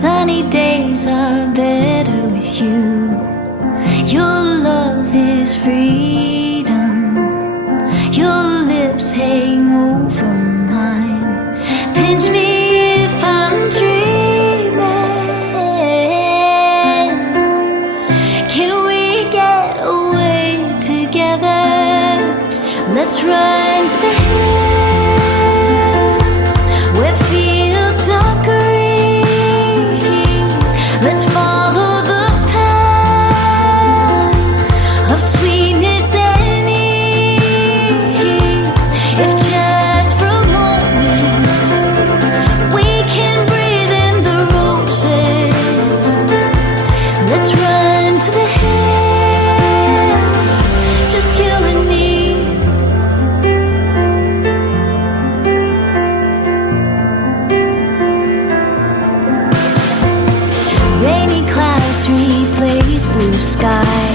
Sunny days are better with you. Your love is freedom. Your lips hang over mine. Pinch me if I'm dreaming. Can we get away together? Let's run to the hills where fields are green. Let's follow the path of sweetness and ease. If just for a moment we can breathe in the roses, let's run to the hills, just you and me. Rainy clouds replace blue sky.